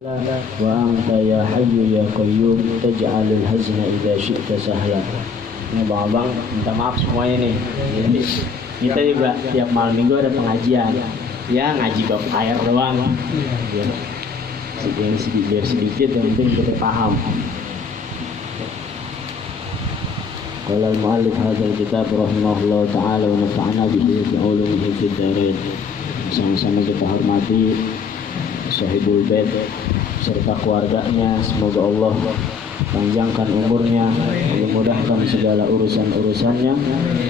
Wa anta ya hayyu ya qayyum taj'alul hazna idza syi'ta sahla. Ini abang minta maaf semuanya nih. Jadi kita juga tiap malam minggu ada pengajian. Ya ngaji bab air doang. Ya. Biar sedikit yang penting kita paham. Qala al-mu'allif hadzal kitab rahimahullah ta'ala wa nafa'ana bihi fi ulumihi fid dharain. Sama-sama kita hormati Sahibul Bait serta keluarganya, semoga Allah panjangkan umurnya, memudahkan segala urusan-urusannya,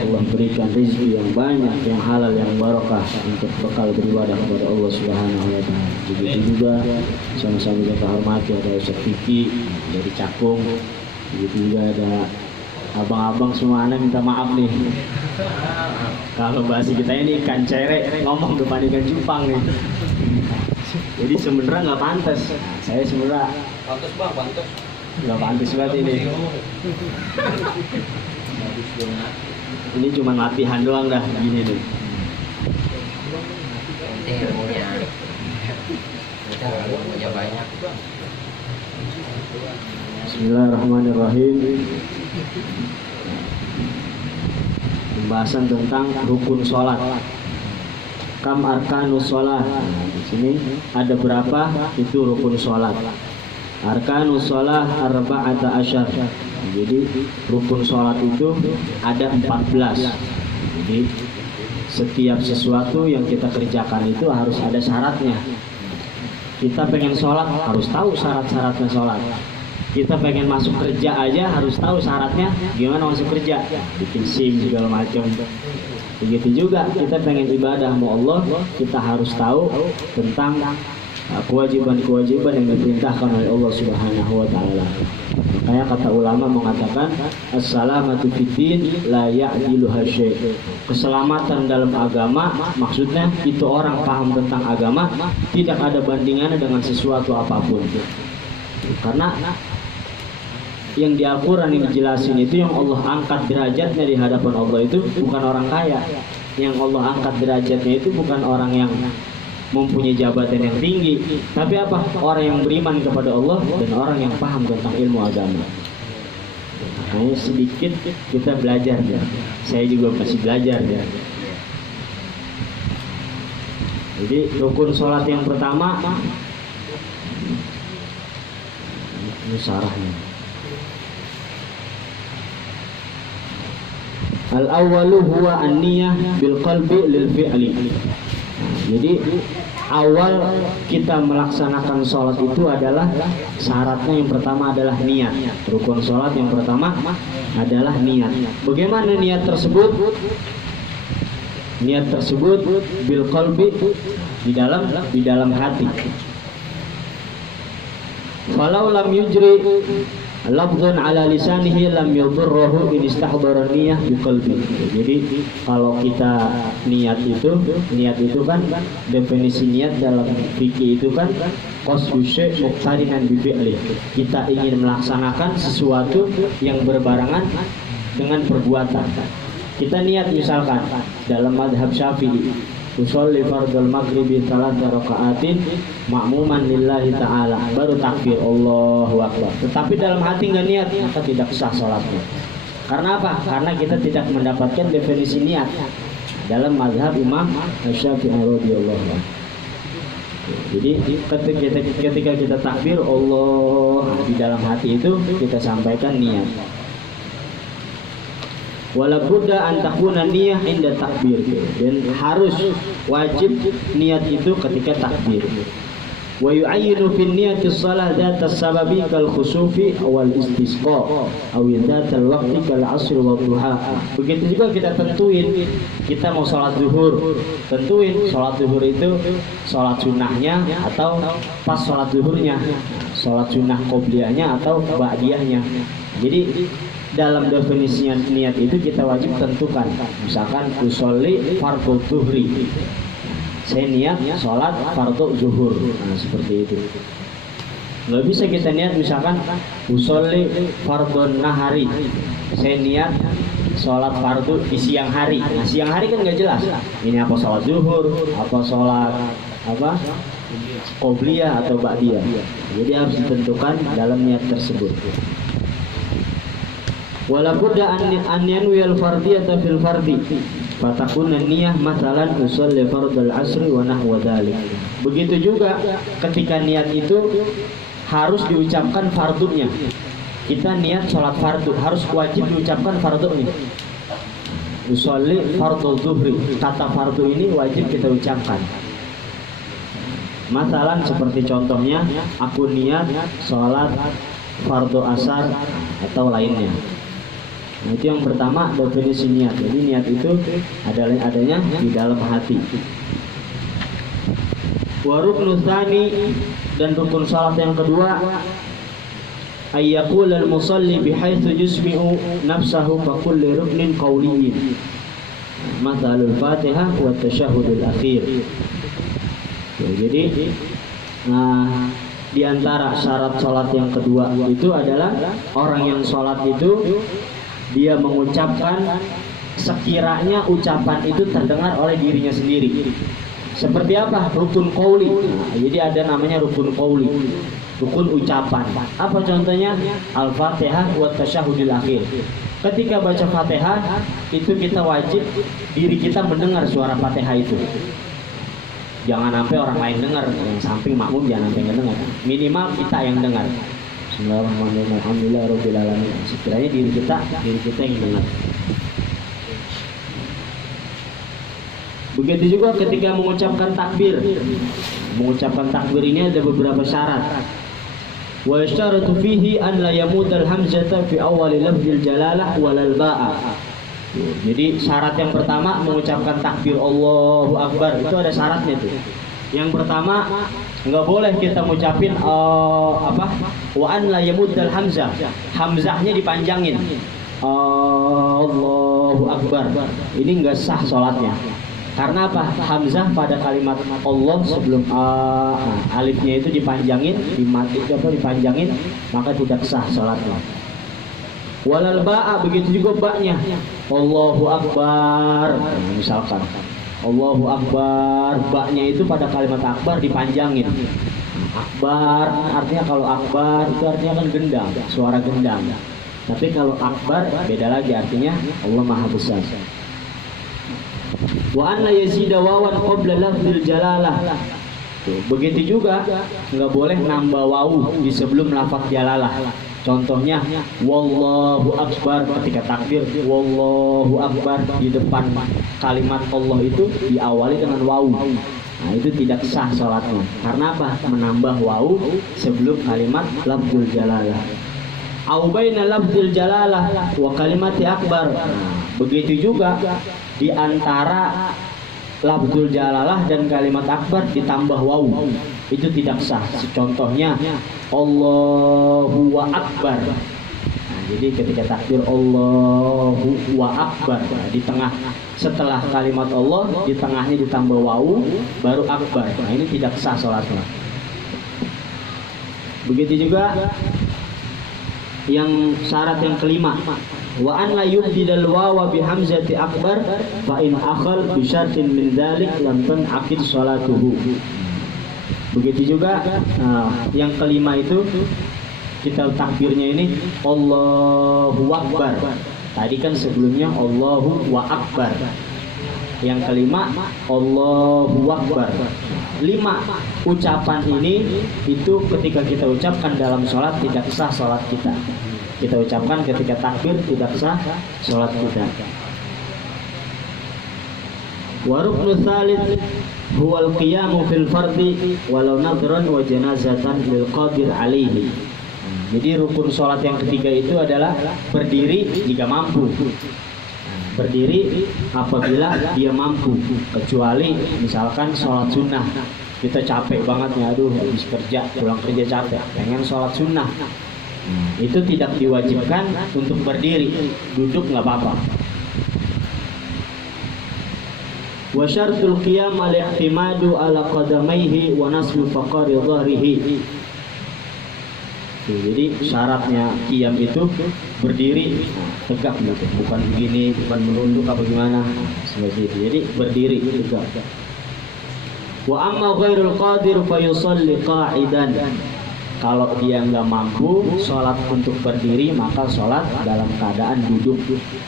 Allah berikan rezeki yang banyak, yang halal, yang barokah untuk bekal beribadah kepada Allah Subhanahu wa taala. Begitu juga sama-sama kita hormati ada Ustaz Fiki dari Cakung, begitu juga ada abang-abang semua. Anak minta maaf nih kalau bahasa kita ini ikan cere ngomong depan ikan cupang nih. Jadi sebenarnya nggak pantas. Saya sebenarnya pantas bang, pantas. Nggak pantas banget ini. Ini cuma latihan doang dah gini tuh. Ilmunya banyak. Bismillahirrahmanirrahim. Pembahasan tentang rukun sholat. Kam arkanus sholat. Di sini ada berapa itu rukun sholat. Arkanus sholat arba'ata asyar. Jadi rukun sholat itu ada 14. Jadi setiap sesuatu yang kita kerjakan itu harus ada syaratnya. Kita pengen sholat harus tahu syarat-syaratnya sholat. Kita pengen masuk kerja aja harus tahu syaratnya gimana masuk kerja, bikin SIM segala macam. Begitu juga kita pengen ibadah sama Allah, kita harus tahu tentang kewajiban-kewajiban yang diperintahkan oleh Allah Subhanahu wa taala. Makanya kata ulama mengatakan as-salamatu fiddin la ya'dilu syai'. Keselamatan dalam agama maksudnya itu orang paham tentang agama tidak ada bandingannya dengan sesuatu apapun. Karena yang di Al-Quran yang dijelasin itu yang Allah angkat derajatnya di hadapan Allah itu bukan orang kaya. Yang Allah angkat derajatnya itu bukan orang yang mempunyai jabatan yang tinggi, tapi apa? Orang yang beriman kepada Allah dan orang yang paham tentang ilmu agama. Makanya sedikit kita belajar ya. Saya juga masih belajar ya. Jadi rukun sholat yang pertama ini syarahnya. Al-awwalu huwa an-niyah bil qalbi lil fi'li. Jadi awal kita melaksanakan sholat itu adalah syaratnya yang pertama adalah niat. Rukun sholat yang pertama adalah niat. Bagaimana niat tersebut? Niat tersebut bil qalbi di dalam hati. Falau lam yujri lafzan ala lisanihi lam yadurruhu in istahdara niyyah bi qalbi. Jadi kalau kita niat itu kan definisi niat dalam fikih itu kan qasdu syai' muqtarinan bi fi'li. Kita ingin melaksanakan sesuatu yang berbarengan dengan perbuatan. Kita niat misalkan dalam mazhab Syafi'i usolli fardul maghribi 3 raka'atin ma'muman lillahi ta'ala, baru takbir Allahu akbar. Tetapi dalam hati nggak niat, maka tidak sah salatnya. Karena apa? Karena kita tidak mendapatkan definisi niat dalam mazhab Imam Syafi'i radhiyallahu anhu. Jadi ketika kita takbir Allah, di dalam hati itu kita sampaikan niat. Wala budda an takuna niyyah inda takbir, dan harus wajib niat itu ketika takbir. Wa yu'ayyinu fi niyyati shalah dzat as-sababi kal khusufi wal istisqa aw dzat al-waqti kal 'asr wa duha. Begitu juga kita tentuin kita mau salat zuhur, tentuin salat zuhur itu salat sunnahnya atau pas salat zuhurnya, salat sunnah qobliyahnya atau ba'diyahnya. Jadi dalam definisinya niat itu kita wajib tentukan. Misalkan usolli fardhu zuhri, saya niat sholat fardhu zuhur. Nah seperti itu. Nggak bisa kita niat misalkan usolli fardhu nahari, saya niat sholat fardhu di siang hari. Nah siang hari kan nggak jelas. Ini apa sholat zuhur, apa sholat qobliyah atau ba'diyah. Jadi harus ditentukan dalam niat tersebut. Wala budda an yanwi al-fardiyata fil fardi fatakun niyah masalan usolli fardal asri wa nahwa dzalik. Begitu juga ketika niat itu harus diucapkan fardunya. Kita niat sholat fardu harus wajib diucapkan fardunya. Usolli fardul zuhri, kata fardu ini wajib kita ucapkan. Masalan seperti contohnya aku niat sholat fardu asar atau lainnya. Nah, itu yang pertama definisi niat. Jadi niat itu adanya di dalam hati. Wa ruknu tsani, dan rukun salat yang kedua ayyaqul al-musalli bihaitsu yusmi'u nafsahu fa kulli ruknin qawliyyin. Mathalul Fatihah wa tasyahhudul akhir. Jadi di antara syarat salat yang kedua itu adalah orang yang salat itu dia mengucapkan sekiranya ucapan itu terdengar oleh dirinya sendiri. Seperti apa? Rukun qauli. Jadi ada namanya rukun qauli, rukun ucapan. Apa contohnya? Al-Fatihah wa tasyahhudul akhir. Ketika baca Fatihah itu kita wajib diri kita mendengar suara Fatihah itu. Jangan sampai orang lain dengar, yang samping makmum jangan sampai dengar. Minimal kita yang dengar. Bismillahirrahmanirrahim. Alhamdulillahirabbil alamin. Sekiranya diri kita yang dengar. Begitu juga ketika mengucapkan takbir. Mengucapkan takbir ini ada beberapa syarat. Wa yashtaratu fihi an la yamudal hamzata fi awwali lafzil jalalah walal ba'a. Jadi syarat yang pertama mengucapkan takbir Allahu Akbar itu ada syaratnya tuh. Yang pertama nggak boleh kita ngucapin wa an la yamuddal hamzah. Hamzahnya dipanjangin. Allahu Akbar. Ini nggak sah sholatnya. Karena apa? Hamzah pada kalimat Allah sebelum alifnya itu dipanjangin, dipanjangin, maka tidak sah sholatnya. Walal ba'a, begitu juga ba'nya. Allahu Akbar. Misalkan Allahu Akbar, ba'nya itu pada kalimat akbar dipanjangin. Akbar artinya, kalau akbar itu artinya kan gendang, suara gendang. Tapi kalau akbar beda lagi, artinya Allah Maha Besar. Wa anna yazida wawan qabla lafzil jalalah. Begitu juga nggak boleh nambah wawu di sebelum lafaz jalalah. Contohnya wallahu akbar, ketika takbir wallahu akbar, di depan kalimat Allah itu diawali dengan wawu. Nah, itu tidak sah sholatnya. Karena apa? Menambah wawu sebelum kalimat lafzul jalalah. Au baina lafzul jalalah wa kalimati akbar. Begitu juga di antara lafzul jalalah dan kalimat akbar ditambah wawu, itu tidak sah. Contohnya Allahu wa akbar. Nah, jadi ketika takbir Allahu wa akbar, di tengah, setelah kalimat Allah di tengahnya ditambah wawu baru akbar. Nah, ini tidak sah sholatnya. Begitu juga yang syarat yang kelima, wa an la yubdilal wawa bi hamzati akbar fa in akhal bi syartin min dzalik lam tanaqid salatuhu. Begitu juga yang kelima itu kita takbirnya ini Allahu Akbar. Tadi kan sebelumnya Allahu wa Akbar. Yang kelima Allahu Akbar. 5 ucapan ini itu ketika kita ucapkan dalam sholat tidak sah sholat kita. Kita ucapkan ketika takbir tidak sah sholat kita. Wa ruknu tsalits huwal qiyamu fil fardi walau nadhran wa janazatan lil qadir alaihi. Jadi rukun sholat yang ketiga itu adalah berdiri jika mampu. Berdiri apabila dia mampu, kecuali misalkan sholat sunnah. Kita capek banget ya, aduh habis kerja, pulang kerja capek, pengen sholat sunnah. Itu tidak diwajibkan untuk berdiri, duduk nggak apa-apa. Wa syartul qiyam al-i'timadu ala qadamaihi wa nasbu faqari dhahrihi. Jadi syaratnya qiyam itu berdiri tegak gitu, bukan begini, bukan menunduk apa gimana seperti itu. Jadi berdiri tegak. Wa amma ghairul qadir fayusalli qa'idan. Kalau dia nggak mampu sholat untuk berdiri, maka sholat dalam keadaan duduk,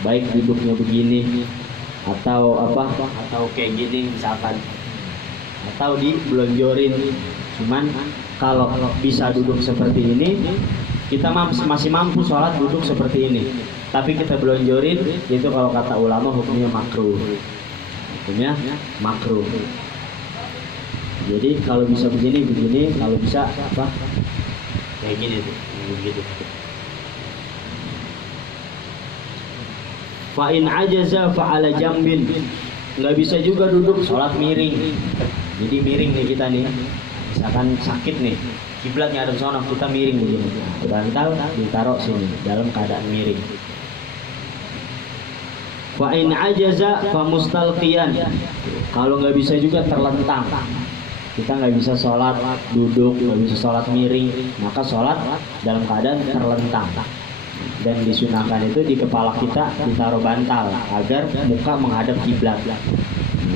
baik duduknya begini atau atau kayak gini misalkan, atau dibelonjorin. Cuman kalau bisa duduk seperti ini, kita masih mampu sholat duduk seperti ini. Tapi kita belonjorin, itu kalau kata ulama hukumnya makruh. Hukumnya makruh. Jadi kalau bisa begini, kalau bisa kayak gini tuh, begitu. Fa in ajaza fa ala jambin. Nggak bisa juga duduk sholat miring. Jadi miring nih kita nih. Misalkan sakit nih, kiblatnya ada sono, kita miring begini. Bantal ditaruh sini dalam keadaan miring. Fa in ajaza fa mustalqiyan. Kalau nggak bisa juga terlentang. Kita nggak bisa sholat duduk, nggak bisa sholat miring, maka sholat dalam keadaan terlentang. Dan disunahkan itu di kepala kita ditaruh bantal agar muka menghadap kiblat.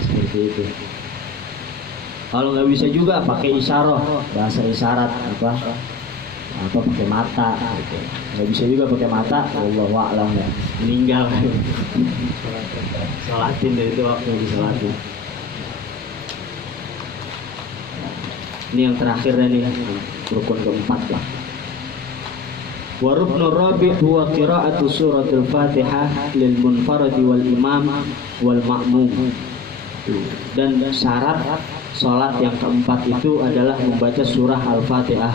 Seperti itu. Kalau nggak bisa juga pakai isyarat, bahasa isyarat apa pakai mata. Nggak bisa juga pakai mata, wallahu a'lam ya. Meninggal. Sholatin dari itu waktu disolatin. Ini yang terakhir nih, rukun keempat lah. Wa ruknur rabi' huwa qira'atu suratul Fatihah lil munfaridi wal imam wal ma'mum. Dan syarat salat yang keempat itu adalah membaca surah Al-Fatihah,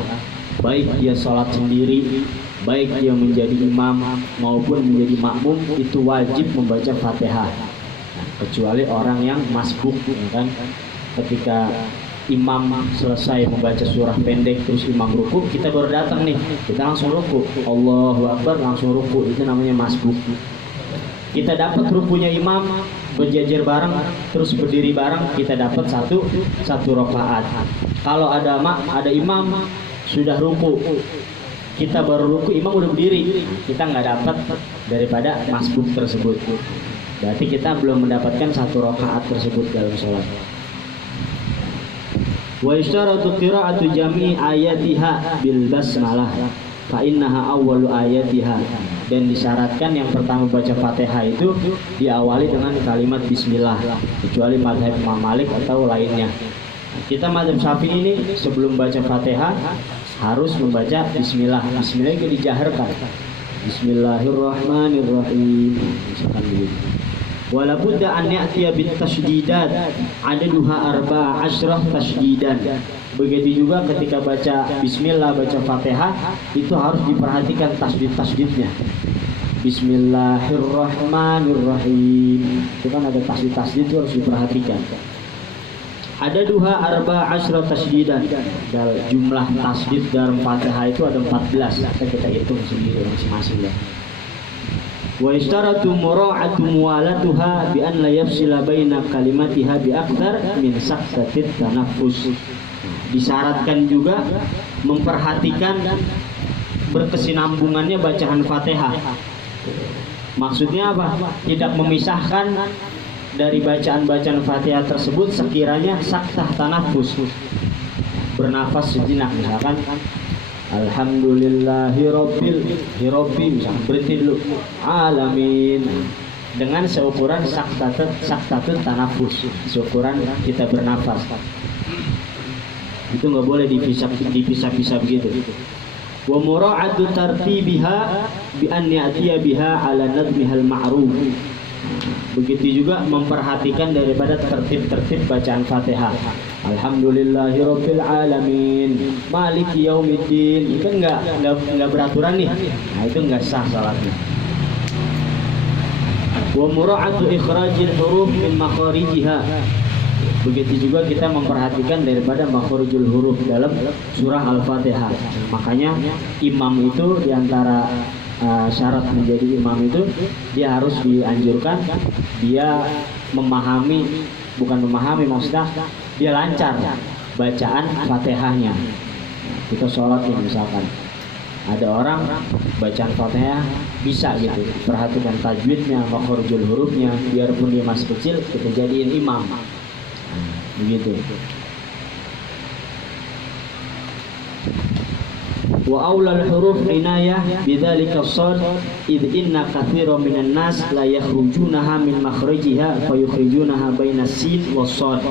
baik dia salat sendiri, baik dia menjadi imam maupun menjadi makmum, itu wajib membaca Fatihah. Kecuali orang yang masbuk, ya kan? Ketika imam selesai membaca surah pendek terus imam ruku, kita baru datang nih, kita langsung ruku, Allahu Akbar, langsung ruku, itu namanya masbuk. Kita dapat rukunya imam, berjajar bareng, terus berdiri bareng, kita dapat satu rakaat. Kalau ada imam sudah ruku, kita baru ruku, imam udah berdiri, kita nggak dapat daripada masbuk tersebut. Berarti kita belum mendapatkan satu rakaat tersebut dalam sholat. Wa istaratu qira'atu jami' ayatiha bil basmalah fa innaha awwalu ayatiha. Dan disyaratkan yang pertama baca Fatihah itu diawali dengan kalimat bismillah, kecuali mazhab Imam Malik atau lainnya. Kita mazhab Syafi'i ini sebelum baca Fatihah harus membaca bismillah. Bismillah itu dijaharkan. Bismillahirrahmanirrahim. Misalkan begitu. Wala budda an ya'tiya bit tasdidat adaduha arba'a asyrah tasdidan. Begitu juga ketika baca bismillah, baca Fatihah, itu harus diperhatikan tasdid-tasdidnya. Bismillahirrahmanirrahim. Itu kan ada tasdid-tasdid, itu harus diperhatikan. Adaduha arba'a asyrah tasdidan. Dan jumlah tasdid dalam Fatihah itu ada 14. Kita hitung sendiri masing-masing ya. Wa istaratu mura'atu muwalatuha bi an la yafsila baina kalimatiha bi akthar min saktatit tanaffus. Disyaratkan juga memperhatikan berkesinambungannya bacaan Fatihah. Maksudnya apa? Tidak memisahkan dari bacaan-bacaan Fatihah tersebut sekiranya saktah tanaffus, bernafas sejenak. Misalkan Alhamdulillahirabbil misalkan berhenti dulu, alamin, dengan seukuran saktatut tanafus, seukuran kita bernafas. Itu nggak boleh dipisah-pisah begitu. Wa mura'atu tartibiha bi an ya'tiya biha ala nadmihal ma'ruf. Begitu juga memperhatikan daripada tertib-tertib bacaan Fatihah. Alhamdulillahirabbil alamin, maliki yaumiddin. Itu enggak beraturan nih. Nah, itu enggak sah salatnya. Wa mura'atu ikhrajil huruf min makharijiha. Begitu juga kita memperhatikan daripada makharijul huruf dalam surah Al-Fatihah. Makanya imam itu diantara syarat menjadi imam itu dia harus dianjurkan dia maksudnya dia lancar bacaan Fatihahnya. Kita sholat nih misalkan ada orang bacaan Fatihah bisa gitu, perhatikan tajwidnya, makharijul hurufnya, biarpun dia masih kecil kita jadiin imam. Begitu. Wa aulal huruf inayah bidzalika shad id inna katsiran minan nas la yakhrujunaha min makhrajiha fa yukhrijunaha bainas sin was shad.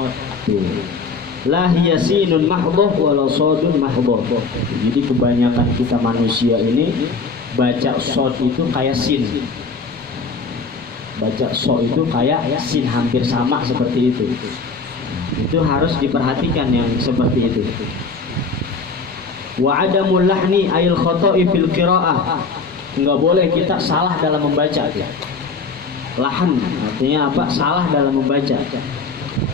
La hiya sinun mahdhah wala shadun mahdhah. Jadi kebanyakan kita manusia ini baca shad itu kayak sin. Baca shad itu kayak sin, hampir sama seperti itu. Itu harus diperhatikan yang seperti itu. Wa adamul lahni ayil khoto'i fil qiraah. Enggak boleh kita salah dalam membaca. Lahan artinya apa? Salah dalam membaca.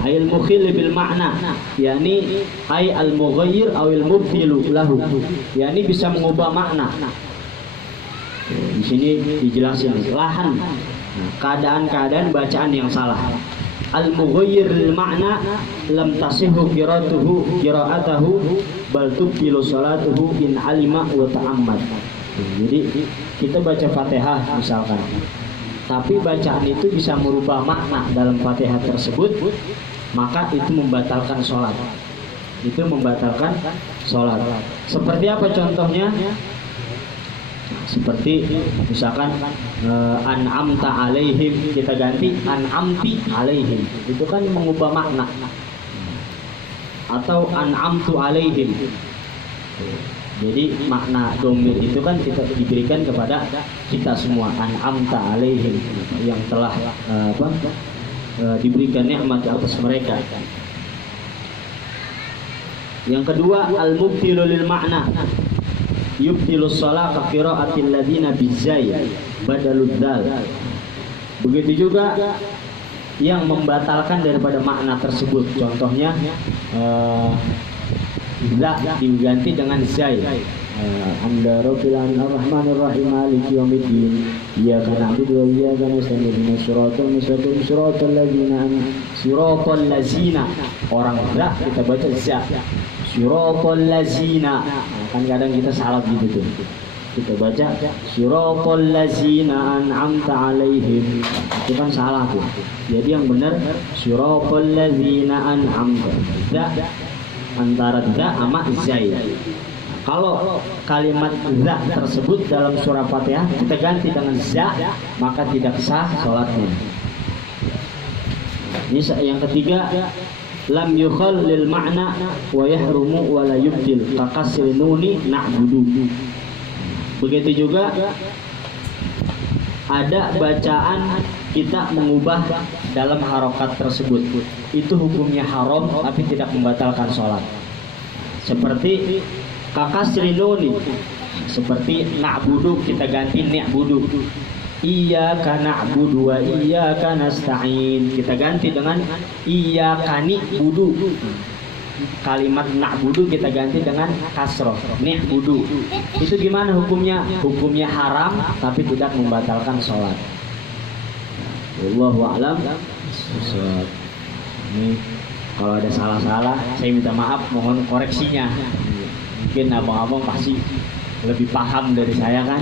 Ayil mukhil bil makna, yakni ay al mughayyir awil mubtilu lahu, yakni bisa mengubah makna. Di sini dijelasin lahan, keadaan-keadaan bacaan yang salah. Al mughayyir lil makna lam tasihhu qira'atuhu bal tubtilu salatuhu in alima wa ta'ammad. Jadi kita baca Fatihah misalkan, tapi bacaan itu bisa merubah makna dalam Fatihah tersebut, maka itu membatalkan sholat. Itu membatalkan sholat. Seperti apa contohnya? Seperti misalkan an'amta alaihim, kita ganti an'amti alaihim, itu kan mengubah makna. Atau an'amtu alaihim, jadi makna domir itu kan kita diberikan kepada kita semua. An'amta alaihim, yang telah diberikan nikmat atas mereka. Yang kedua, al-mubtilu lil makna yubtilu shalah ka qira'atil ladina bizai badalud dal. Begitu juga yang membatalkan daripada makna tersebut. Contohnya za diganti dengan zai. Anda rabbil arrahmanir rahim maliki yaumiddin iyyaka na'budu wa iyyaka nasta'in ihdinas siratal mustaqim siratal ladzina orang za kita baca za siratal ladzina. Kan kadang kita salah gitu tuh, kita baca siratal ladzina an'amta alaihim, itu kan salah tuh. Jadi yang benar siratal ladzina an'amta, za antara za sama zai. Kalau kalimat za tersebut dalam surah Fatihah kita ganti dengan za, maka tidak sah sholatnya. Ini yang ketiga, lam yukhal lil ma'na wa yahrumu wa la yubtil kakasri nuni na'budu. Begitu juga ada bacaan kita mengubah dalam harokat tersebut, itu hukumnya haram tapi tidak membatalkan sholat. Seperti kakasri nuni, seperti na'budu kita ganti ni'budu. Iyyaka na'budu wa iyyaka nasta'in, kita ganti dengan iyyaka ni'budu. Kalimat na'budu kita ganti dengan kasroh ni'budu. Itu gimana hukumnya? Hukumnya haram tapi tidak membatalkan sholat. Wallahu a'lam. Ini kalau ada salah-salah saya minta maaf, mohon koreksinya. Mungkin abang-abang pasti lebih paham dari saya kan.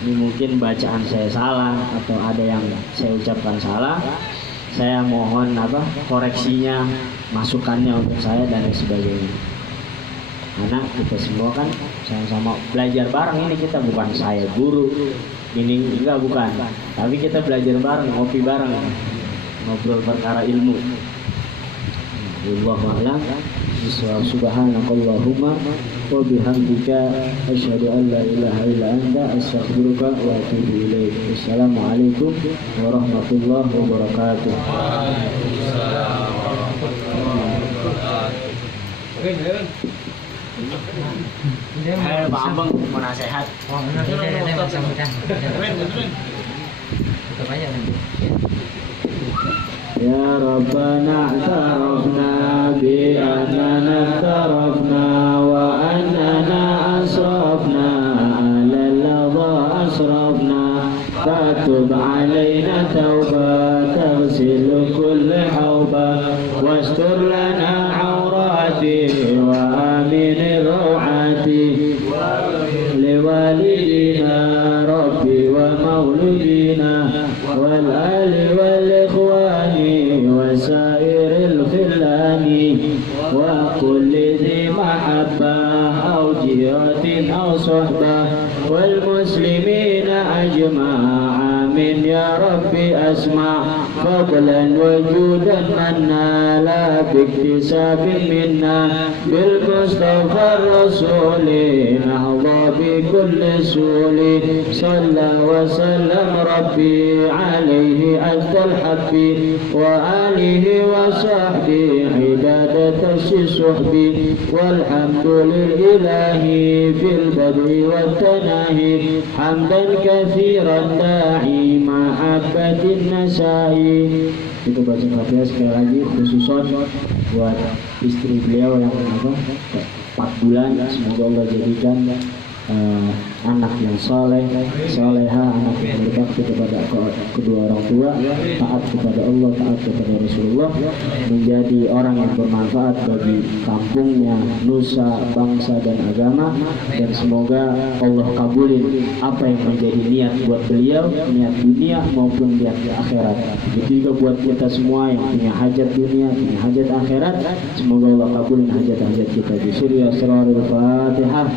Ini mungkin bacaan saya salah atau ada yang saya ucapkan salah. Saya mohon koreksinya, masukannya untuk saya dan sebagainya. Karena kita semua kan sama-sama belajar bareng ini, kita bukan saya guru. Ini enggak, bukan. Tapi kita belajar bareng, ngopi bareng, ngobrol perkara ilmu. Wallahu a'lam. Subhanakallahumma wa bihamdika asyhadu an la ilaha illa anta astaghfiruka wa atubu ilaik. Assalamualaikum warahmatullahi wabarakatuh. Waalaikumsalam warahmatullahi wabarakatuh. Hai Pak Abang, mau nasihat? Ya Rabbana tarafna bi annana tarafna wa annana asrafna ala ladha asrafna fatub alayna tawba taghsilu kull hawba wastur lana awrati wa amin rawati liwalidina rabbi wa maulidina wal ali wal وسائر الخلان وكل ذي محبة أو جهة أو صحبة والمسلمين أجمع آمين يا ربي أسمع فضلا وجودا منا لا باكتساب منا بالمصطفى الرسول نهضى بكل سول صلى وسلم ربي عليه أزكى الحب وآله وصحبه عبادة الصحب والحمد لله في البدء والتناهي حمدا كثيرا داعي محبة النسائي. Itu baca Fatihah sekali lagi khususon buat istri beliau yang 4 bulan. Semoga Allah jadikan anak yang soleh, soleha, anak yang berbakti kepada kedua orang tua, taat kepada Allah, taat kepada Rasulullah, menjadi orang yang bermanfaat bagi kampungnya, nusa, bangsa dan agama. Dan semoga Allah kabulin apa yang menjadi niat buat beliau, niat dunia maupun niat akhirat. Begitu juga buat kita semua yang punya hajat dunia, punya hajat akhirat, semoga Allah kabulin hajat-hajat kita. Bismillahirrahmanirrahim. Fatihah.